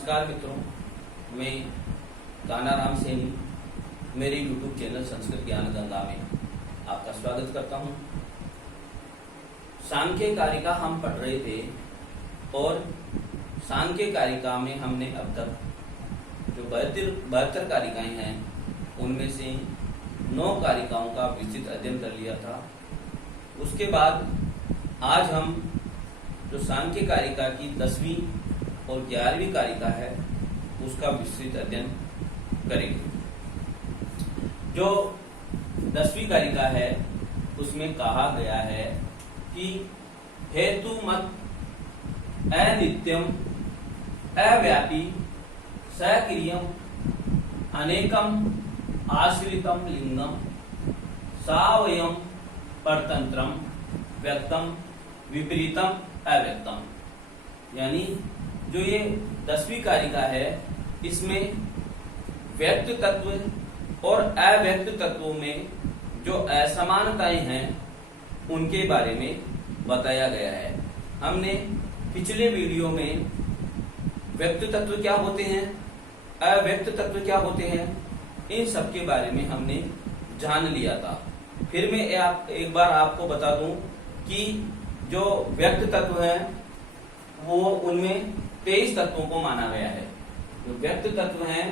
नमस्कार मित्रों, मैं कानाराम सैनी मेरे YouTube चैनल संस्कृत ज्ञान गंगा में आपका स्वागत करता हूं। सांख्य कारिका हम पढ़ रहे थे और सांख्य कारिका में हमने अब तक जो 72 कारिकाएं हैं उनमें से 9 कारिकाओं का विस्तृत अध्ययन कर लिया था। उसके बाद आज हम जो सांख्य कारिका की 10वीं और 11वीं कारिका है उसका विस्तृत अध्ययन करेंगे। जो 10वीं कारिका है उसमें कहा गया है कि हेतु मत अनित्यम अव्यापी सक्रियम अनेकम आश्रितम लिंगम सावयम परतंत्रम व्यक्तम विपरीतम अव्यक्तम। यानी जो ये 10वीं कारिका है इसमें व्यक्त तत्व और अव्यक्त तत्वों में जो असमानताएं हैं उनके बारे में बताया गया है। हमने पिछले वीडियो में व्यक्त तत्व क्या होते हैं, अव्यक्त तत्व क्या होते हैं, इन सब के बारे में हमने जान लिया था। फिर मैं एक बार आपको बता दूं कि जो व्यक्त तत्व है वो उनमें 23 तत्वों को माना गया है। जो व्यक्त तत्व हैं,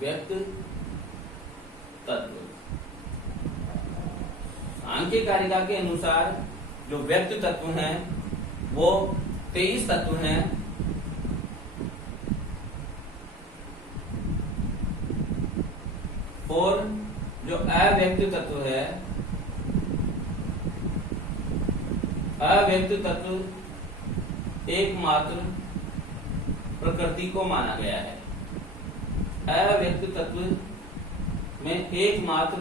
व्यक्त तत्व सांख्य कारिका के अनुसार जो व्यक्त तत्व हैं वो 23 तत्व हैं। और जो अव्यक्त तत्व है, अव्यक्त तत्व एकमात्र प्रकृति को माना गया है। अव्यक्त तत्व में एकमात्र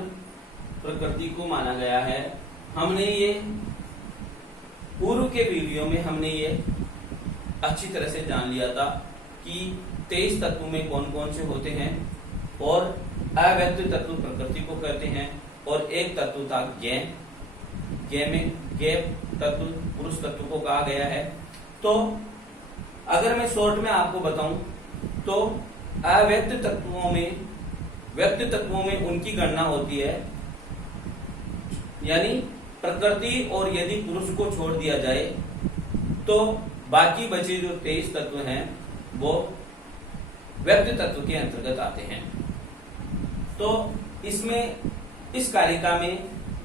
प्रकृति को माना गया है। हमने ये पूर्व के वीडियो में हमने ये अच्छी तरह से जान लिया था कि 23 तत्व में कौन कौन से होते हैं और अव्यक्त तत्व प्रकृति को कहते हैं और एक तत्व था ज्ञ। ज्ञ में ज्ञ तत्व पुरुष तत्व को कहा गया है। तो अगर मैं शॉर्ट में आपको बताऊं तो अव्यक्त तत्वों में व्यक्त तत्वों में उनकी गणना होती है, यानी प्रकृति और यदि पुरुष को छोड़ दिया जाए तो बाकी बचे जो 23 तत्व हैं वो व्यक्त तत्व के अंतर्गत आते हैं। तो इसमें इस कारिका में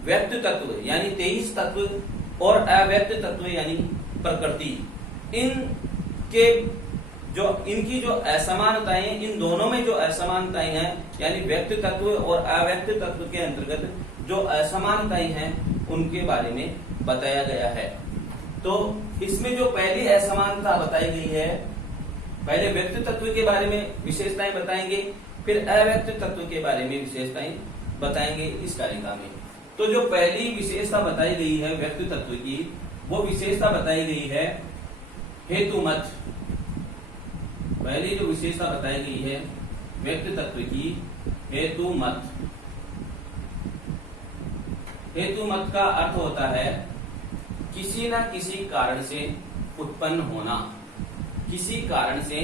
व्यक्त तत्व यानी 23 तत्व और अव्यक्त तत्व यानी प्रकृति, इनकी जो असमानताएं, इन दोनों में जो असमानताएं हैं यानी व्यक्त तत्व और अव्यक्त तत्व के अंतर्गत जो असमानताएं हैं उनके बारे में बताया गया है। तो इसमें जो पहली असमानता बताई गई है, पहले व्यक्त तत्व के बारे में विशेषताएं बताएंगे, फिर अव्यक्त तत्व के बारे में विशेषताएं बताएंगे इस कारिका में। तो जो पहली विशेषता बताई गई है व्यक्त तत्व की, वो विशेषता बताई गई है हेतु मत। पहली जो विशेषता बताई गई है व्यक्त तत्व की, हेतु मत। हेतु मत का अर्थ होता है किसी न किसी कारण से उत्पन्न होना, किसी कारण से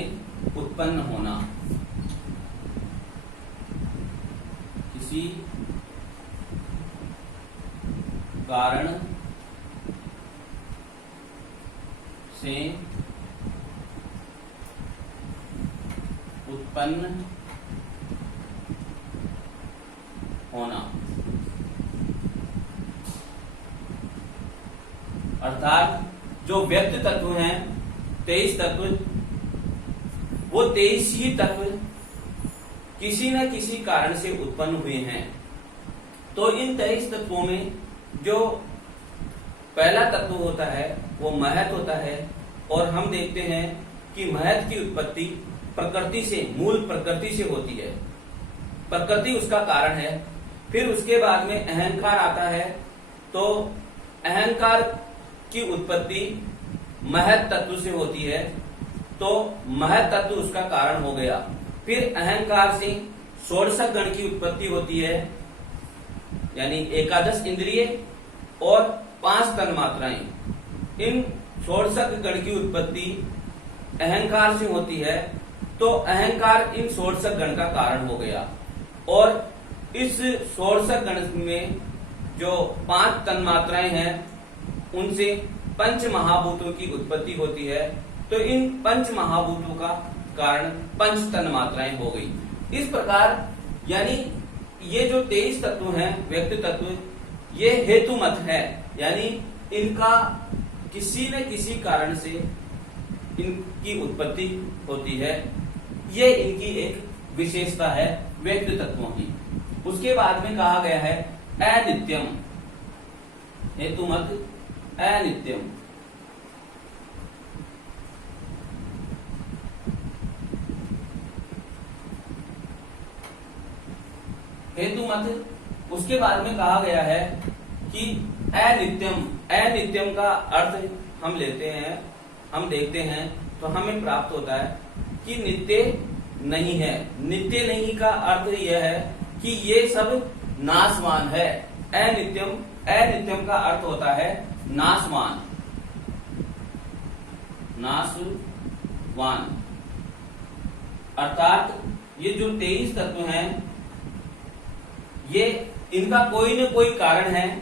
उत्पन्न होना, किसी कारण से उत्पन्न होना। अर्थात जो व्यक्त तत्व हैं 23 तत्व, वो 23 ही तत्व किसी न किसी कारण से उत्पन्न हुए हैं। तो इन 23 तत्वों में जो पहला तत्व होता है वो महत होता है, और हम देखते हैं कि महत की उत्पत्ति प्रकृति से, मूल प्रकृति से होती है, प्रकृति उसका कारण है। फिर उसके बाद में अहंकार आता है, तो अहंकार की उत्पत्ति महत तत्व से होती है, तो महत तत्व उसका कारण हो गया। फिर अहंकार से षोडशक गण की उत्पत्ति होती है, यानी 11 इंद्रिय और 5 तन्मात्राएं। इन षोडशक गण की उत्पत्ति अहंकार से होती है, तो अहंकार इन षोडशक गण का कारण हो गया। और इस षोडशक गण में जो 5 तन्मात्राएं हैं उनसे पंच महाभूतों की उत्पत्ति होती है। तो इन पंच महाभूतों का कारण पंच तन्मात्राएं हो गई। इस प्रकार यानी ये जो 23 तत्व हैं, व्यक्त तत्व, ये हेतुमत है, यानी इनका किसी न किसी कारण से इनकी उत्पत्ति होती है। ये इनकी एक विशेषता है व्यक्त तत्वों की। उसके बाद में कहा गया है अनित्यम, हेतुमत अनित्यम। हेतुमत, उसके बाद में कहा गया है कि अनित्यम। अनित्यम का अर्थ हम लेते हैं, हम देखते हैं तो हमें प्राप्त होता है कि नित्य नहीं है। नित्य नहीं का अर्थ यह है कि ये सब नाशवान है। अनित्यम, अनित्यम का अर्थ होता है नाशवान, नाशवान। अर्थात ये जो 23 तत्व हैं, ये इनका कोई न कोई कारण है,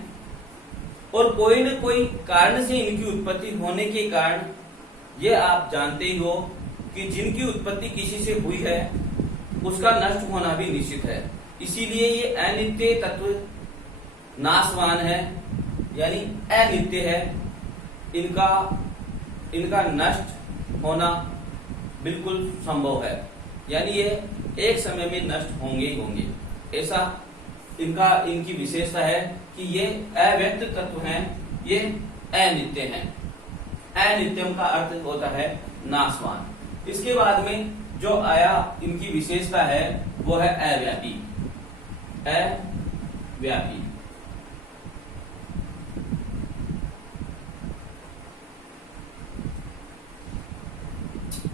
और कोई न कोई कारण से इनकी उत्पत्ति होने के कारण ये आप जानते ही हो कि जिनकी उत्पत्ति किसी से हुई है उसका नष्ट होना भी निश्चित है। इसीलिए ये अनित्य तत्व नाशवान है, यानी अनित्य है। इनका नष्ट होना बिल्कुल संभव है, यानी ये एक समय में नष्ट होंगे ही होंगे। ऐसा इनकी विशेषता है कि ये अव्यक्त तत्व हैं, ये अनित्य हैं। अनित्यम का अर्थ होता है नाशवान। इसके बाद में जो आया इनकी विशेषता है वो है अव्यापी। अव्यापी,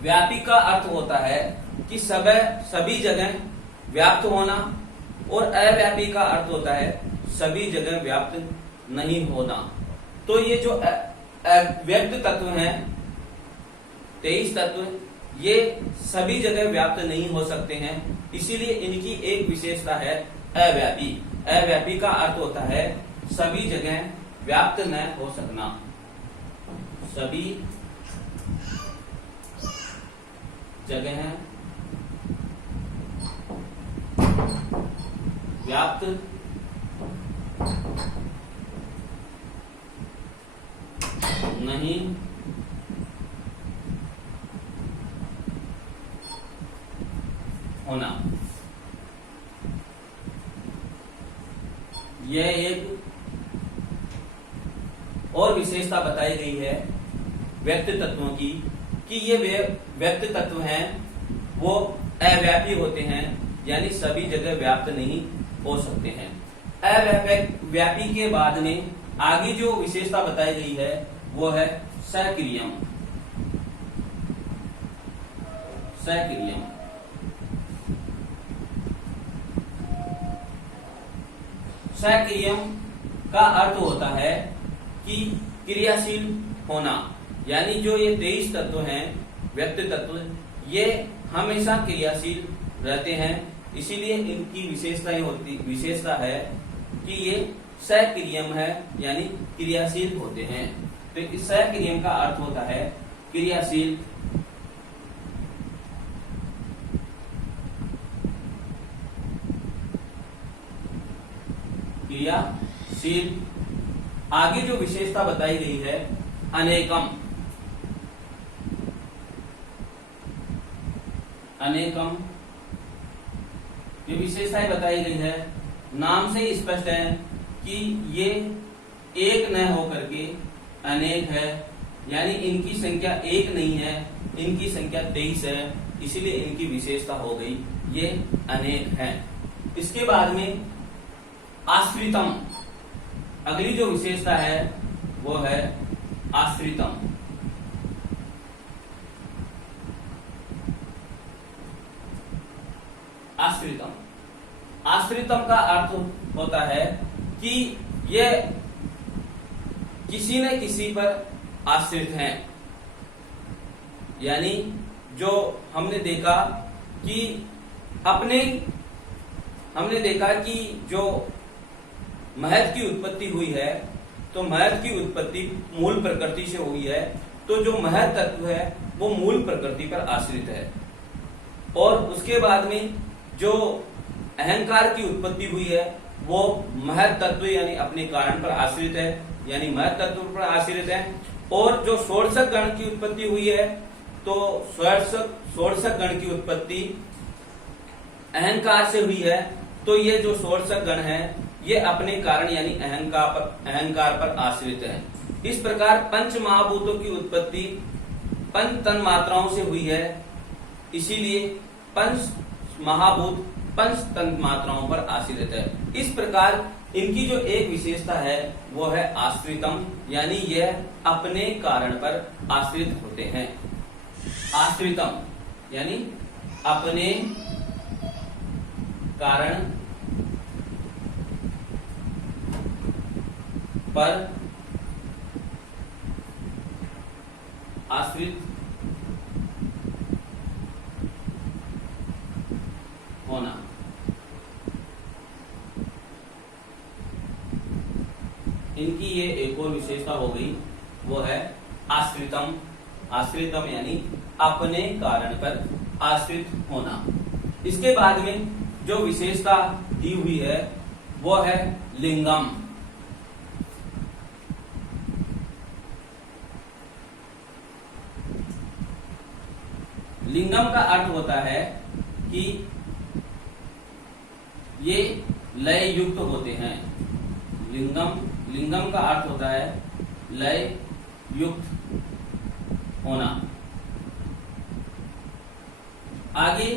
व्यापी का अर्थ होता है कि सभी जगह व्याप्त होना, और अव्यापी का अर्थ होता है सभी जगह व्याप्त नहीं होना। तो ये जो व्यक्त तत्व हैं, 23 तत्व, ये सभी जगह व्याप्त नहीं हो सकते हैं। इसीलिए इनकी एक विशेषता है अव्यापी। अव्यापी का अर्थ होता है सभी जगह व्याप्त न हो सकना, सभी जगह व्याप्त नहीं होना। यह एक और विशेषता बताई गई है व्यक्त तत्वों की कि ये व्यक्त तत्व हैं वो अव्यापी होते हैं, यानी सभी जगह व्याप्त नहीं हो सकते हैं। अव्यापी के बाद में आगे जो विशेषता बताई गई है वो है सक्रियम। सक्रियम, सक्रियम का अर्थ होता है कि क्रियाशील होना, यानी जो ये 23 तत्व हैं, व्यक्त तत्व, ये हमेशा क्रियाशील रहते हैं। इसीलिए इनकी विशेषता है कि ये सक्रियम है, यानी क्रियाशील होते हैं। तो इस सक्रियम का अर्थ होता है क्रियाशील। क्रियाशील। आगे जो विशेषता बताई गई है अनेकम। अनेकम, ये विशेषताएं बताई गई है, नाम से ही स्पष्ट है कि ये एक न होकर के अनेक है, यानी इनकी संख्या एक नहीं है, इनकी संख्या 23 है, इसलिए इनकी विशेषता हो गई ये अनेक है। इसके बाद में आश्रितम, अगली जो विशेषता है वो है आश्रितम। आश्रितम, आश्रितम का अर्थ होता है कि ये किसी न किसी पर आश्रित हैं, यानी जो हमने देखा कि जो महत्व की उत्पत्ति हुई है, तो महत्व की उत्पत्ति मूल प्रकृति से हुई है, तो जो महत्व तत्व है वो मूल प्रकृति पर आश्रित है। और उसके बाद में जो अहंकार की उत्पत्ति हुई है वो महत्व तत्व यानी अपने कारण पर आश्रित है, यानी महत्व तत्व पर आश्रित है। और जो षोडशक गण की उत्पत्ति हुई है, तो षोडशक गण की उत्पत्ति अहंकार से हुई है, तो ये जो षोडशक गण है ये अपने कारण यानी अहंकार पर आश्रित है। इस प्रकार पंच महाभूतों की उत्पत्ति पंच तन मात्राओं से हुई है, इसीलिए पंच महाभूत पंच तन मात्राओं पर आश्रित है। इस प्रकार इनकी जो एक विशेषता है वो है आश्रितम, यानी यह अपने कारण पर आश्रित होते हैं। आश्रितम यानी अपने कारण पर आश्रित होना। इनकी ये एक और विशेषता हो गई, वो है आश्रितम। आश्रितम यानी अपने कारण पर आश्रित होना। इसके बाद में जो विशेषता दी हुई है वो है लिंगम। लिंगम का अर्थ होता है कि ये लय युक्त होते हैं। लिंगम का अर्थ होता है लय युक्त होना। आगे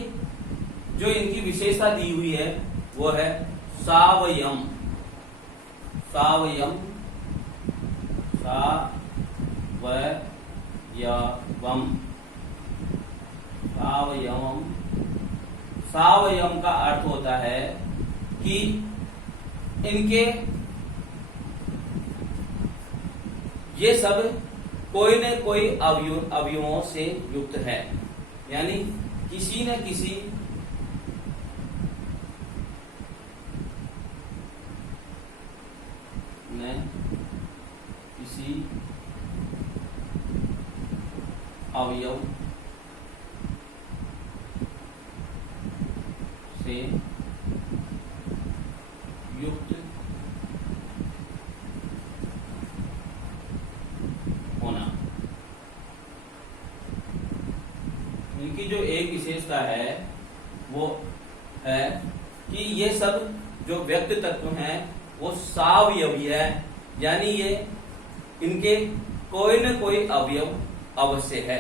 जो इनकी विशेषता दी हुई है वो है सावयम। सावयम, सावयवम, सावयवम। सावयम का अर्थ होता है कि इनके ये सब कोई न कोई अवयवों से युक्त है, यानी किसी न किसी अवयव से युक्त होना। इनकी जो एक विशेषता है वो है कि ये सब जो व्यक्त तत्व हैं वो सावयवी है, यानी ये इनके कोई न कोई अवयव अवश्य है।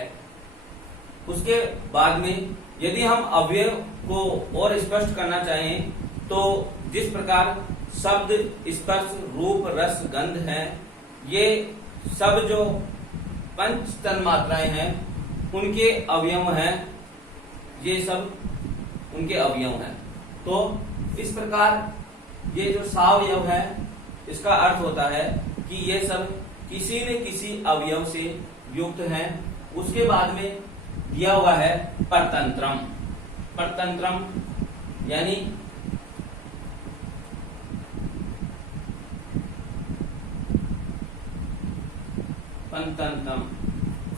उसके बाद में यदि हम अवयव को और स्पष्ट करना चाहें तो जिस प्रकार शब्द, स्पर्श, रूप, रस, गंध हैं, ये सब जो पंच तन मात्राएं हैं उनके अवयव हैं, ये सब उनके अवयव हैं। तो इस प्रकार ये जो सावयव है इसका अर्थ होता है कि ये सब किसी न किसी अवयव से युक्त हैं। उसके बाद में दिया हुआ है परतंत्रम। परतंत्रम यानी पंतंत्रम।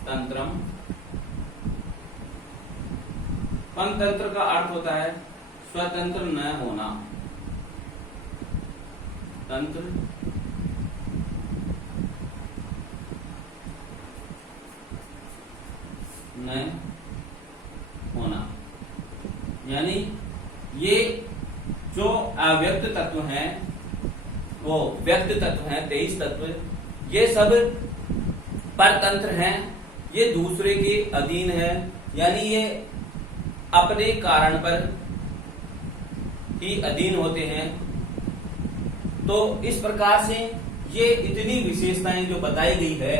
तंत्रम, पंतंत्र का अर्थ होता है स्वतंत्र न होना। तंत्र न होना, यानी ये जो अव्यक्त तत्व हैं वो व्यक्त तत्व हैं, 23 तत्व, ये सब परतंत्र हैं, ये दूसरे के अधीन है, यानी ये अपने कारण पर ही अधीन होते हैं। तो इस प्रकार से ये इतनी विशेषताएं जो बताई गई है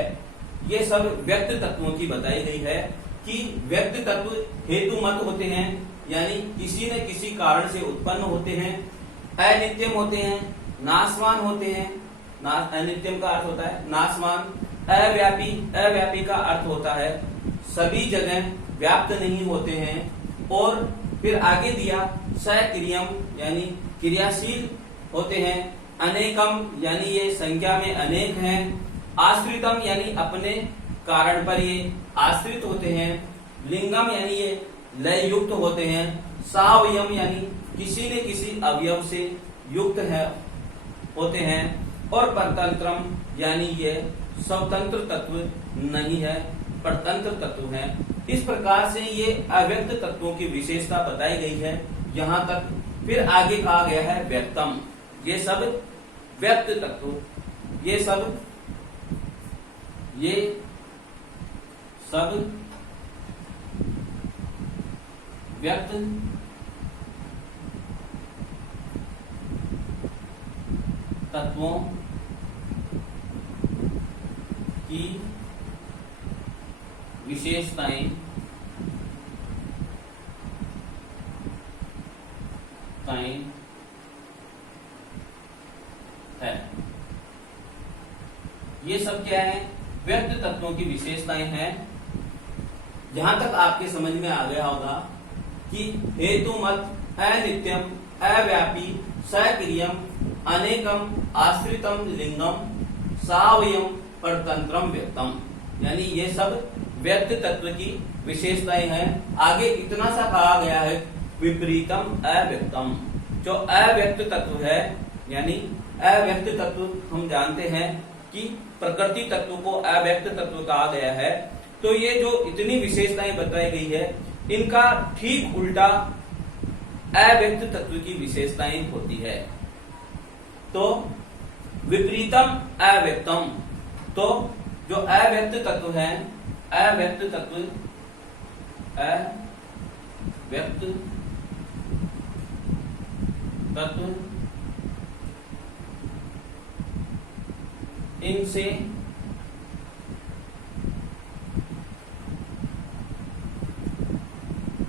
ये सब व्यक्त तत्वों की बताई गई है कि व्यक्त तत्व हेतुमत होते हैं, यानी किसी न किसी कारण से उत्पन्न होते हैं, अनित्यम होते हैं, नाशवान होते हैं। अनित्यम का अर्थ होता है नाशवान। अव्यापी, अव्यापी का अर्थ होता है सभी जगह व्याप्त नहीं होते हैं। और फिर आगे दिया सक्रियम यानी क्रियाशील होते हैं, अनेकम यानी ये संख्या में अनेक हैं, आश्रितम यानी अपने कारण पर ये आश्रित होते हैं, लिंगम यानी ये लय युक्त होते हैं, सावयम यानी किसी न किसी अवयव से युक्त है होते हैं, और परतंत्रम यानी ये स्वतंत्र तत्व नहीं है, परतंत्र तत्व है। इस प्रकार से ये अव्यक्त तत्वों की विशेषता बताई गई है यहाँ तक। फिर आगे कहा गया है व्यक्तम, ये सब व्यक्त तत्व, ये सब व्यक्त तत्वों की विशेषताएं है। ये सब क्या है? व्यक्त तत्वों की विशेषताएं हैं। जहां तक आपके समझ में आ गया होगा कि हेतु मत अनित्यम, अव्यापी, सक्रियम, अनेकम, आश्रितम, लिंगम, सावयम, परतंत्रम, व्यक्तम, यानी ये सब व्यक्त तत्व की विशेषताएं हैं। आगे इतना सा कहा गया है विपरीतम अव्यक्तम। जो अव्यक्त तत्व है, यानी अव्यक्त तत्व हम जानते हैं कि प्रकृति तत्व को अव्यक्त तत्व कहा गया है। तो ये जो इतनी विशेषताएं बताई गई है, इनका ठीक उल्टा अव्यक्त तत्व की विशेषताएं होती है। तो विपरीतम अव्यक्तम, तो जो अव्यक्त तत्व है, अव्यक्त तत्व इनसे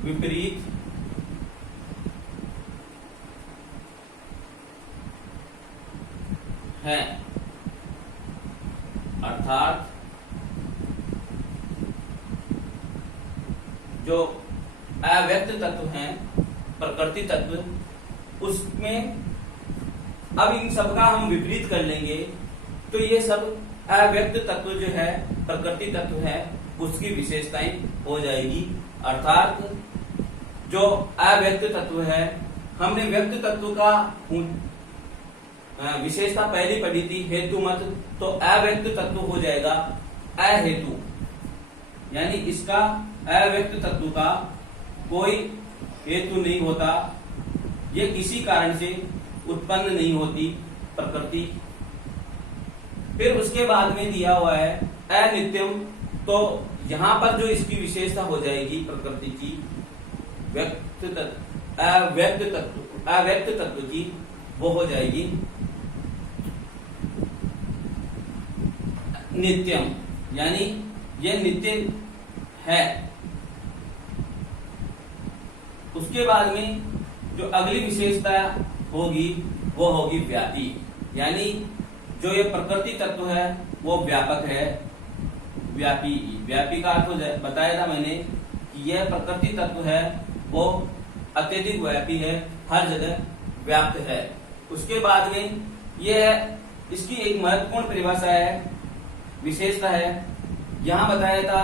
विपरीत है, अर्थात जो अव्यक्त तत्व हैं, प्रकृति तत्व, उसमें अब इन सबका हम विपरीत कर लेंगे तो ये सब अव्यक्त तत्व जो है, प्रकृति तत्व है, उसकी विशेषताएं हो जाएगी। अर्थात जो अव्यक्त तत्व है, हमने व्यक्त तत्व का विशेषता पहले पढ़ी थी हेतु मत, तो अव्यक्त तत्व हो जाएगा अहेतु, यानी इसका अव्यक्त तत्व का कोई हेतु नहीं होता, ये किसी कारण से उत्पन्न नहीं होती प्रकृति। फिर उसके बाद में दिया हुआ है अनित्यम, तो यहां पर जो इसकी विशेषता हो जाएगी प्रकृति की, अव्यक्त तत्व की, वो हो जाएगी नित्यम, यानी ये नित्य है। उसके बाद में जो अगली विशेषता होगी वो होगी व्यापी, यानी जो ये प्रकृति तत्व है वो व्यापक है। व्यापी का अर्थ बताया था मैंने कि यह प्रकृति तत्व है वो अत्यधिक व्यापी है, हर जगह व्याप्त है। उसके बाद में यह इसकी एक महत्वपूर्ण परिभाषा है, विशेषता है। यहां बताया था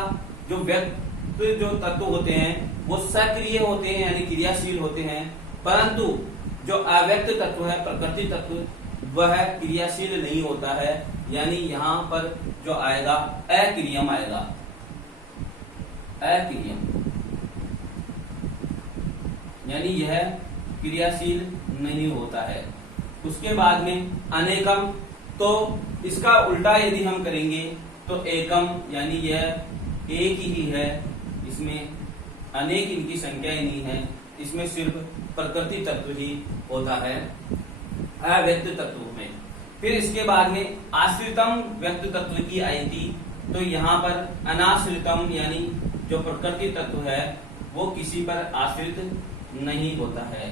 जो व्यक्त जो तत्व होते हैं वो सक्रिय होते हैं, यानी क्रियाशील होते हैं, परंतु जो अव्यक्त तत्व है, प्रकृति तत्व, वह क्रियाशील नहीं होता है, यानी यहां पर जो आएगा अक्रियम आएगा, अक्रियम, यानी यह क्रियाशील नहीं होता है। उसके बाद में अनेकम, तो इसका उल्टा यदि हम करेंगे तो एकम, यानी यह एक ही है, इसमें अनेक इनकी संख्याएं नहीं है, इसमें सिर्फ प्रकृति तत्व ही होता है अव्यक्त तत्व में। फिर इसके बाद में आश्रितम व्यक्त तत्व की आई थी, तो यहाँ पर अनाश्रितम, यानी जो प्रकृति तत्व है वो किसी पर आश्रित नहीं होता है,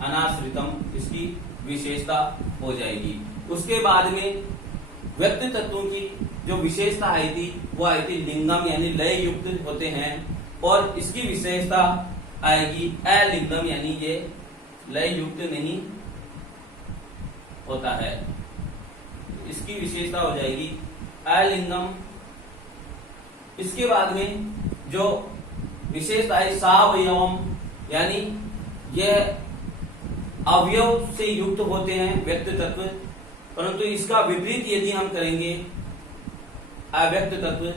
अनाश्रितम इसकी विशेषता हो जाएगी। उसके बाद में व्यक्त तत्वों की जो विशेषता आई थी वो आई थी लिंगम यानी लय युक्त होते हैं, और इसकी विशेषता आएगी अलिंगम यानी ये लय युक्त नहीं होता है। इसकी विशेषता हो जाएगी अलिंगम। इसके बाद में जो विशेषता है सावयवम यानी यह अवयव से युक्त होते हैं व्यक्त तत्व, परंतु इसका विपरीत यदि हम करेंगे अव्यक्त तत्व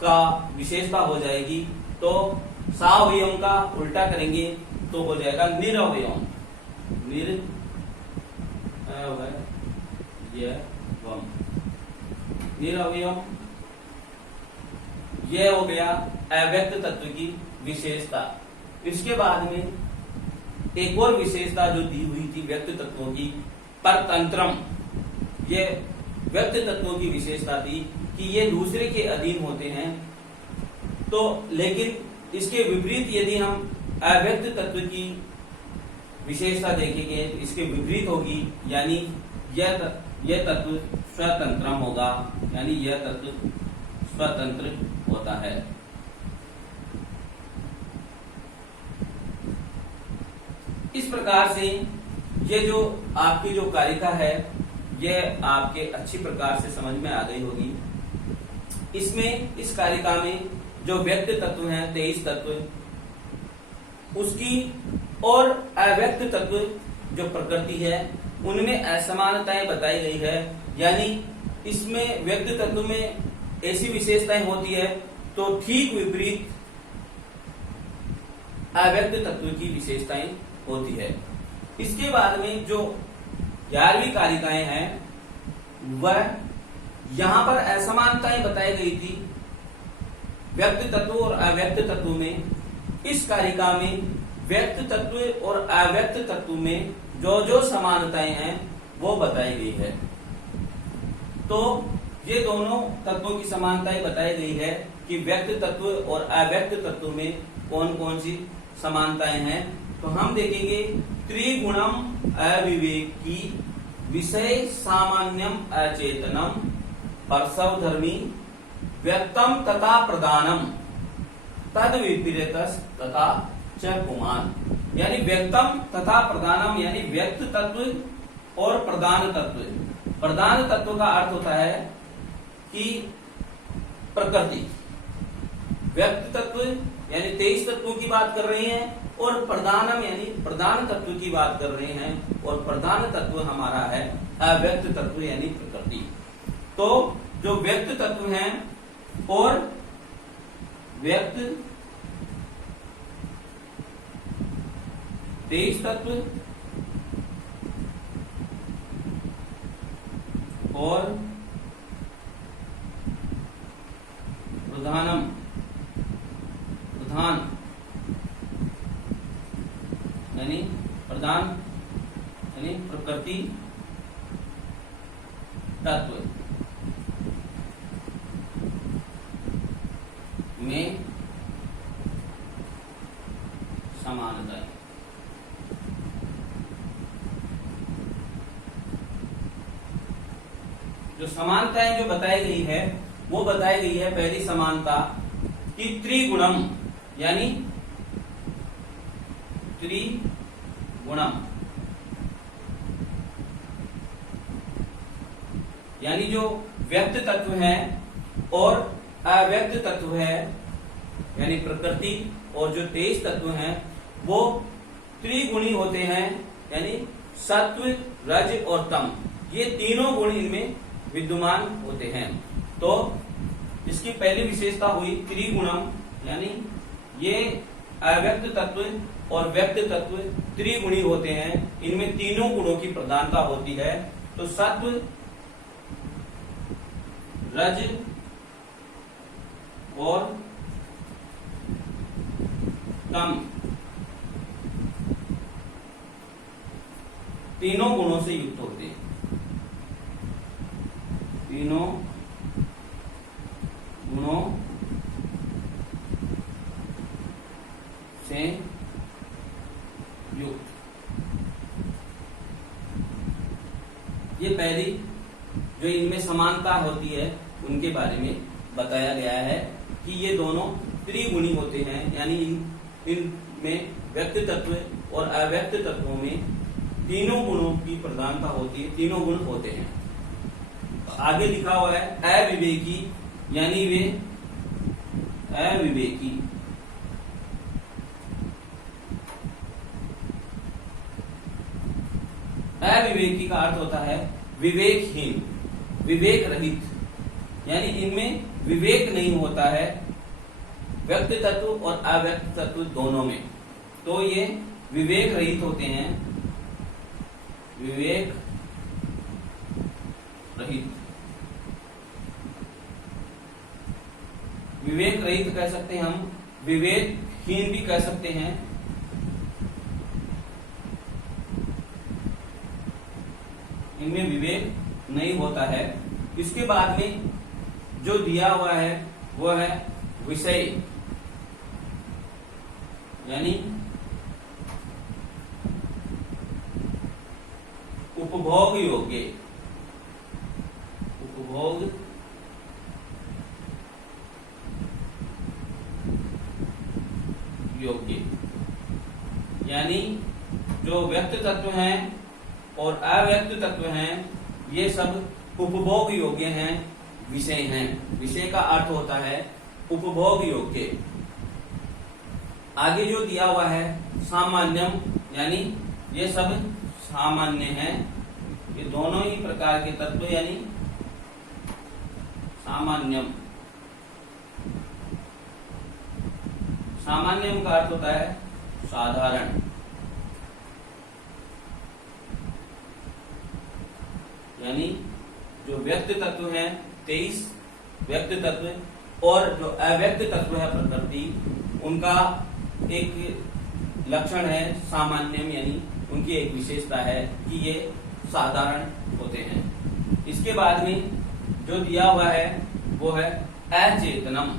का विशेषता हो जाएगी, तो सावयवम का उल्टा करेंगे तो हो जाएगा निरवयवम। निरवयवम यह हो गया अव्यक्त तत्व की विशेषता। इसके बाद में एक और विशेषता जो दी हुई थी व्यक्त तत्वों की, परतंत्रम। ये व्यक्त तत्वों की विशेषता थी कि ये दूसरे के अधीन होते हैं। तो लेकिन इसके विपरीत यदि हम अव्यक्त तत्व की विशेषता देखेंगे, इसके विपरीत होगी, यानी यह तत्व स्वतंत्रम होगा, यानी यह तत्व स्वतंत्र होता है। इस प्रकार से ये जो आपकी जो कारिका है यह आपके अच्छी प्रकार से समझ में आ गई होगी। इसमें इस कारिका में जो व्यक्त तत्व हैं 23 तत्व, उसकी और अव्यक्त तत्व जो प्रकृति है उनमें असमानताएं बताई गई है। यानी इसमें व्यक्त तत्व में ऐसी विशेषताएं होती है तो ठीक विपरीत अव्यक्त तत्व की विशेषताएं होती है। इसके बाद में जो 11वीं कारिकाएं हैं वह यहां पर असमानताएं बताई गई थी व्यक्त तत्व और अव्यक्त तत्व में। इस कारिका में व्यक्त तत्व और अव्यक्त तत्व में जो जो समानताएं हैं वो बताई गई है। तो ये दोनों तत्वों की समानताएं बताई गई है कि व्यक्त तत्व और अव्यक्त तत्व में कौन कौन सी समानताएं हैं। तो हम देखेंगे त्रिगुणम अविवेकी, विषय सामान्यम अचेतनम, परसव धर्मी, व्यक्तम तथा प्रधानम, तद विपरीतस तथा च पुमान। यानी व्यक्तम तथा प्रधानम यानी व्यक्त तत्व और प्रधान तत्व। प्रधान तत्व का अर्थ होता है कि प्रकृति। व्यक्त तत्व यानी 23 तत्वों की बात कर रहे हैं, और प्रधानम यानी प्रधान तत्व की बात कर रहे हैं, और प्रधान तत्व हमारा है अव्यक्त तत्व यानी प्रकृति। तो जो व्यक्त तत्व हैं और व्यक्त 23 तत्व और प्रधान यानी प्रधान यानी प्रकृति तत्व में समानता है। जो समानताएं जो बताई गई है वो बताई गई है, पहली समानता कि त्रिगुणम यानी त्रिगुणम यानी जो व्यक्त तत्व है और अव्यक्त तत्व है यानी प्रकृति और जो 23 तत्व हैं वो त्रिगुणी होते हैं, यानी सत्व, रज और तम, ये तीनों गुण इनमें विद्यमान होते हैं। तो इसकी पहली विशेषता हुई त्रिगुणम, यानी ये अव्यक्त तत्व और व्यक्त तत्व त्रिगुणी होते हैं, इनमें तीनों गुणों की प्रधानता होती है। तो सत्व, रज और तम तीनों गुणों से युक्त होते हैं। तीनों गुणों से युक्त। ये पहली जो इनमें समानता होती है उनके बारे में बताया गया है कि ये दोनों त्रिगुणी होते हैं, यानी इनमें व्यक्त तत्व और अव्यक्त तत्वों में तीनों गुणों की प्रधानता होती है, तीनों गुण होते हैं। आगे लिखा हुआ है अविवेकी, यानी वे अविवेकी। अविवेकी का अर्थ होता है विवेकहीन, विवेक रहित, यानी इनमें विवेक नहीं होता है व्यक्त तत्व और अव्यक्त तत्व दोनों में, तो ये विवेक रहित होते हैं, विवेक रहित। विवेक रहित कह सकते हैं हम, विवेकहीन भी कह सकते हैं। इनमें विवेक नहीं होता है। इसके बाद में जो दिया हुआ है वो है विषय, यानी उपभोग योग्य, उपभोग योग्य, यानी जो व्यक्त तत्व हैं और अव्यक्त तत्व हैं ये सब उपभोग योग्य हैं, विषय हैं। विषय का अर्थ होता है उपभोग योग्य। आगे जो दिया हुआ है सामान्यम, यानी ये सब सामान्य हैं, ये दोनों ही प्रकार के तत्व, यानी सामान्यम। सामान्यम का अर्थ होता है साधारण, यानी जो व्यक्त तत्व है 23 व्यक्त तत्व और जो अव्यक्त तत्व है प्रकृति, उनका एक लक्षण है सामान्यम, यानी उनकी एक विशेषता है कि ये साधारण होते हैं। इसके बाद में जो दिया हुआ है वो है अचेतनम,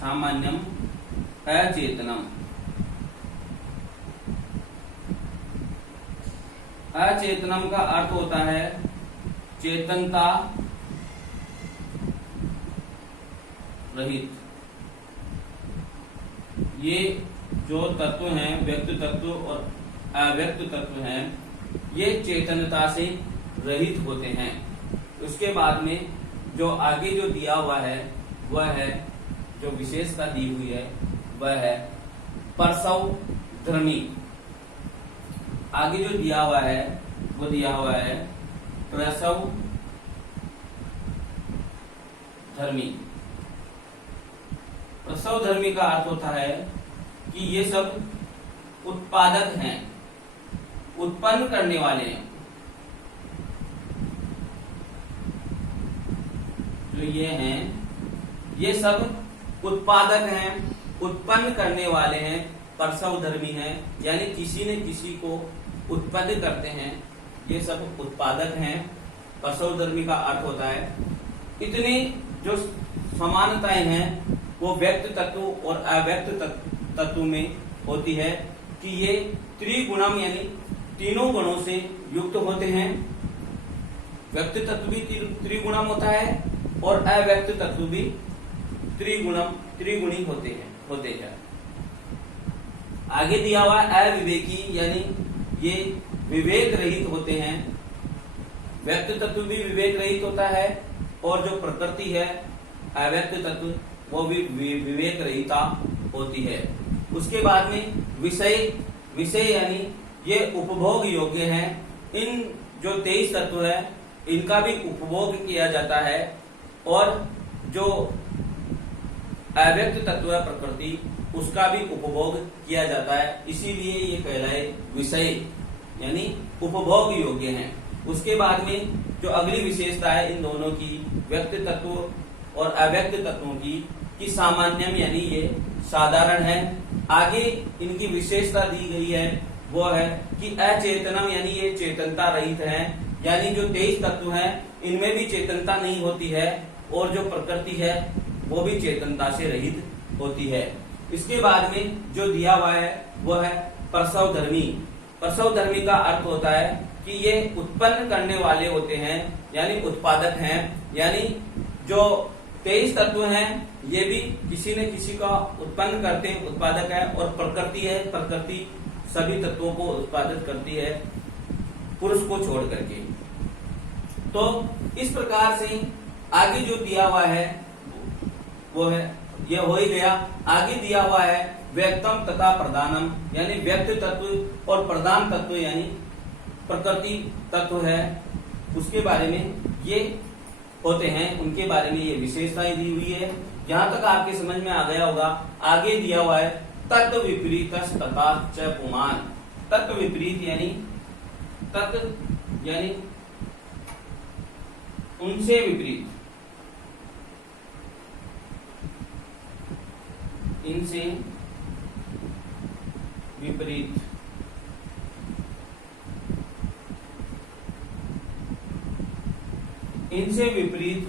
सामान्यम अचेतनम। अचेतनम का अर्थ होता है चेतनता रहित। ये जो तत्व हैं व्यक्त तत्व और अव्यक्त तत्व हैं ये चेतनता से रहित होते हैं। उसके बाद में जो आगे जो दिया हुआ है वह है, जो विशेषता दी हुई है वह है परसव धर्मी। आगे जो दिया हुआ है वो दिया हुआ है प्रसव धर्मी। प्रसव धर्मी का अर्थ होता है कि ये सब उत्पादक हैं, उत्पन्न करने वाले हैं। जो ये हैं ये सब उत्पादक हैं, उत्पन्न करने वाले हैं, परसव धर्मी हैं, यानी किसी न किसी को उत्पन्न करते हैं, ये सब उत्पादक हैं। परसव धर्मी का अर्थ होता है इतनी जो समानताएं हैं वो व्यक्त तत्व और अव्यक्त तत्व में होती है कि ये त्रिगुणम यानी तीनों गुणों से युक्त होते हैं। व्यक्त तत्व भी त्रिगुणम होता है और अव्यक्त तत्व भी त्रिगुणी होते हैं। आगे दिया हुआ अविवेकी, यानी ये विवेक रहित होते हैं। व्यक्त तत्व भी विवेक रहित होता है और जो प्रकृति है अव्यक्त तत्व वो भी विवेक रहिता होती है। उसके बाद में विषय यानी ये उपभोग योग्य हैं। इन जो 23 तत्व है इनका भी उपभोग किया जाता है और जो अव्यक्त तत्व है प्रकृति उसका भी उपभोग किया जाता है, इसीलिए ये कहलाए विषय यानी उपभोग योग्य हैं। उसके बाद में जो अगली विशेषता है इन दोनों की, व्यक्त तत्व और अव्यक्त तत्वों की, कि सामान्यम यानी ये साधारण है। आगे इनकी विशेषता दी गई है वो है कि अचेतनम यानी ये चेतनता रहित है, यानी जो 23 तत्व हैं इनमें भी चेतनता नहीं होती है और जो प्रकृति है वो भी चेतनता से रहित होती है। इसके बाद में जो दिया हुआ है वो है परसव धर्मी। परसव धर्मी का अर्थ होता है कि ये उत्पन्न करने वाले होते हैं, यानी उत्पादक हैं, यानी जो 23 तत्व हैं ये भी किसी न किसी का उत्पन्न करते हैं, उत्पादक है। और प्रकृति है, प्रकृति सभी तत्वों को उत्पादित करती है पुरुष को छोड़ करके। तो इस प्रकार से आगे जो दिया हुआ है वो है, ये हो ही गया। आगे दिया हुआ है व्यक्तम तथा प्रधानम, यानी व्यक्त तत्व और प्रधान तत्व यानी प्रकृति तत्व है, उसके बारे में ये होते हैं, उनके बारे में ये विशेषताएं दी हुई है। जहां तक आपके समझ में आ गया होगा। आगे दिया हुआ है तत्व विपरीत तथा च पुमान। तत्व विपरीत यानी तत्व यानी उनसे विपरीत, इनसे विपरीत, इनसे विपरीत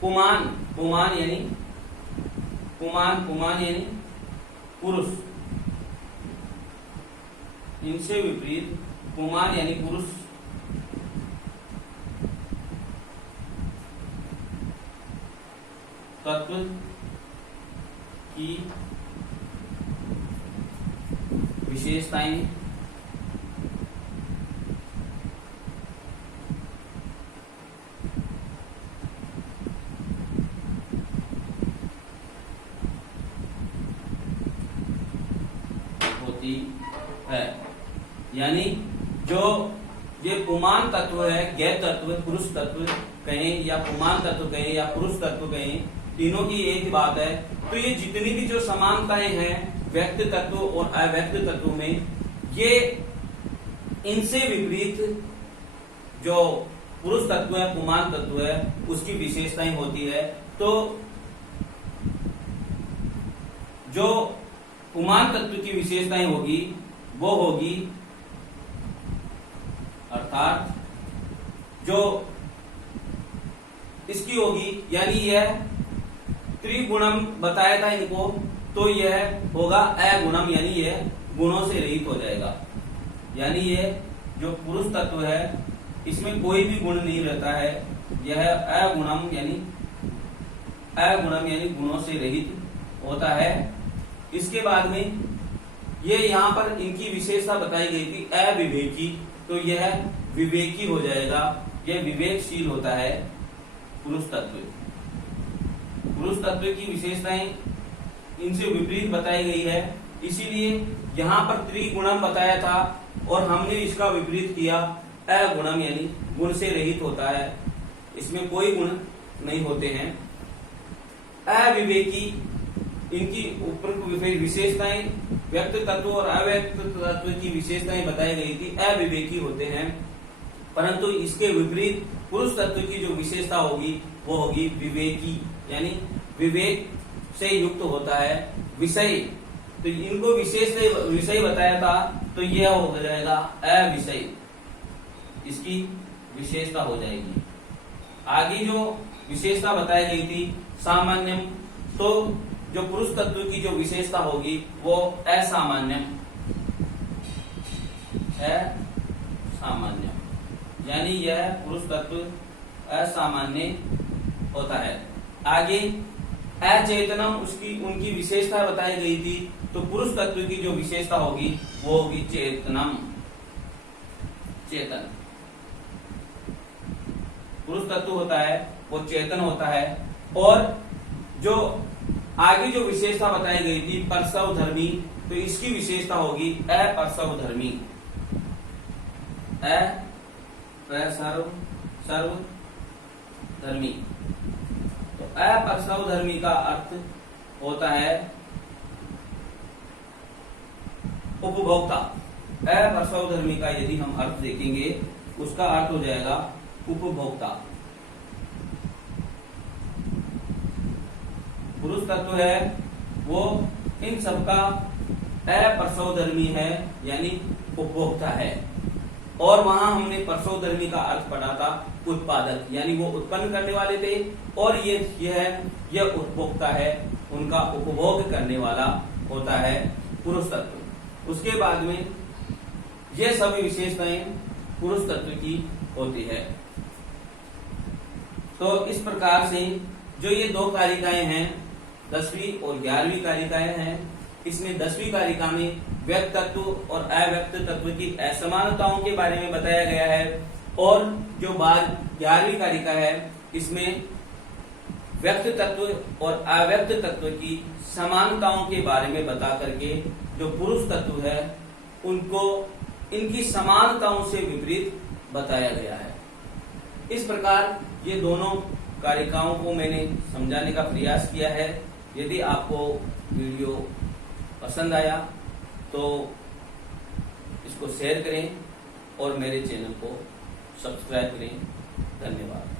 पुमान। पुमान यानी पुमान यानी पुरुष, इनसे विपरीत पुमान यानी पुरुष तत्व की विशेषताएं होती है। यानी जो ये पुमान तत्व है, गैर तत्व, पुरुष तत्व कहें या पुमान तत्व कहें या पुरुष तत्व कहें, तीनों की एक बात है। तो ये जितनी भी जो समानताएं हैं व्यक्त तत्व और अव्यक्त तत्व में, ये इनसे विपरीत जो पुरुष तत्व है, पुमान तत्व है, उसकी विशेषताएं होती है। तो जो पुमान तत्व की विशेषताएं होगी वो होगी, अर्थात जो इसकी होगी, यानी यह त्रिगुणम बताया था इनको, तो यह होगा अगुणम, यानी यह गुणों से रहित हो जाएगा। यानी यह जो पुरुष तत्व है इसमें कोई भी गुण नहीं रहता है, यह अगुणम यानी गुणों से रहित होता है। इसके बाद में ये यहाँ पर इनकी विशेषता बताई गई थी अविवेकी, तो यह विवेकी हो जाएगा, यह विवेकशील होता है पुरुष तत्व। पुरुष तत्व की विशेषताएं इनसे विपरीत बताई गई है, इसीलिए यहाँ पर त्रिगुणम बताया था और हमने इसका विपरीत किया अगुणम, यानी गुण से रहित होता है, इसमें कोई गुण नहीं होते हैं। अविवेकी, इनकी ऊपर विशेषताएं व्यक्त तत्व और अव्यक्त तत्व की विशेषताएं बताई गई थी, अविवेकी होते हैं। परंतु इसके विपरीत पुरुष तत्व की जो विशेषता होगी वो होगी विवेकी, यानी विवेक से युक्त होता है। विषय, तो इनको विषय बताया था, तो यह हो जाएगा अविषय, इसकी विशेषता हो जाएगी। आगे जो विशेषता बताई गई थी सामान्यम, तो जो पुरुष तत्व की जो विशेषता होगी वो असामान्यम, असामान्यम, यानी यह पुरुष तत्व असामान्य होता है। आगे अचेतनम, उनकी विशेषता बताई गई थी, तो पुरुष तत्व की जो विशेषता होगी वो होगी चेतनम, चेतन। पुरुष तत्व होता है वो चेतन होता है। और जो आगे जो विशेषता बताई गई थी परसव धर्मी, तो इसकी विशेषता होगी अपरसव धर्मी, सर्व धर्मी। तो अपरसव धर्मी का अर्थ होता है उपभोक्ता। अपरसव धर्मी का यदि हम अर्थ देखेंगे उसका अर्थ हो जाएगा उपभोक्ता। पुरुष तत्व है वो इन सबका अपरसवधर्मी है, यानी उपभोक्ता है। और वहां हमने परसवधर्मी का अर्थ पढ़ा था उत्पादक, यानी वो उत्पन्न करने वाले थे, और यह उपभोक्ता है, उनका उपभोग करने वाला होता है पुरुष तत्व। उसके बाद में ये सभी विशेषताएं पुरुष तत्व की होती है। तो इस प्रकार से जो ये दो कारिकाएं हैं, 10वीं और 11वीं कारिकाएं हैं, इसमें 10वीं कारिका में व्यक्त तत्व और अव्यक्त तत्व की असमानताओं के बारे में बताया गया है, और जो 11वीं कारिका है इसमें व्यक्त तत्व और अव्यक्त तत्व की समानताओं के बारे में बता करके जो पुरुष तत्व है उनको इनकी समानताओं से विपरीत बताया गया है। इस प्रकार ये दोनों कारिकाओं को मैंने समझाने का प्रयास किया है। यदि आपको वीडियो पसंद आया तो इसको शेयर करें और मेरे चैनल को सब्सक्राइब करें। धन्यवाद।